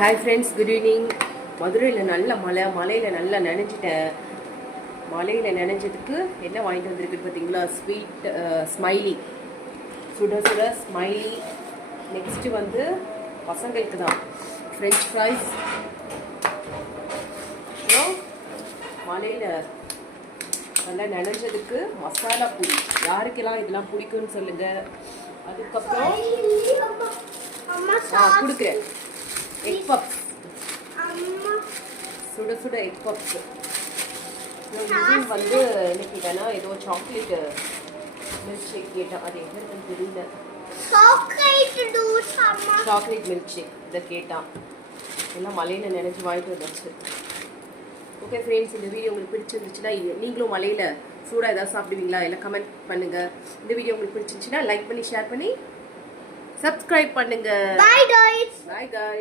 Hi friends, good evening. மதுரையில் நல்ல மலையில் நல்லா நனைஞ்சிட்டேன். மலையில் நனைஞ்சதுக்கு என்ன வாங்கிட்டு வந்திருக்கு பார்த்தீங்களா? ஸ்வீட் ஸ்மைலி, சுட சுட ஸ்மைலி. நெக்ஸ்ட்டு வந்து பசங்களுக்கு தான் ஃப்ரெஞ்ச் ஃப்ரைஸ். அப்புறம் மலையில் நல்லா நனைஞ்சதுக்கு மசாலா பூரி. யாருக்கெல்லாம் இதெல்லாம் பிடிக்கும்னு சொல்லுங்கள். அதுக்கப்புறம் கொடுக்குறேன் எக் பப்ஸ், சுட சுட எக் பப்ஸ். வந்து என்ன கேட்டேன்னா, ஏதோ சாக்லேட் மில்க் ஷேக் கேட்டேன். அது என்னன்னு தெரியல. சாக்லேட் மில்க் ஷேக் இதை கேட்டான். எல்லாம் மலையில் நினைச்சு வாங்கிட்டு வந்துச்சு. ஓகே ஃப்ரெண்ட்ஸ், இந்த வீடியோ உங்களுக்கு பிடிச்சிருந்துச்சுன்னா நீங்களும் மலையில் சூடாக ஏதாவது சாப்பிடுவீங்களா? இல்லை கமெண்ட் பண்ணுங்கள். இந்த வீடியோ உங்களுக்கு பிடிச்சிருந்துச்சுன்னா லைக் பண்ணி ஷேர் பண்ணி சப்ஸ்கிரைப் பண்ணுங்க. Bye guys. Bye guys.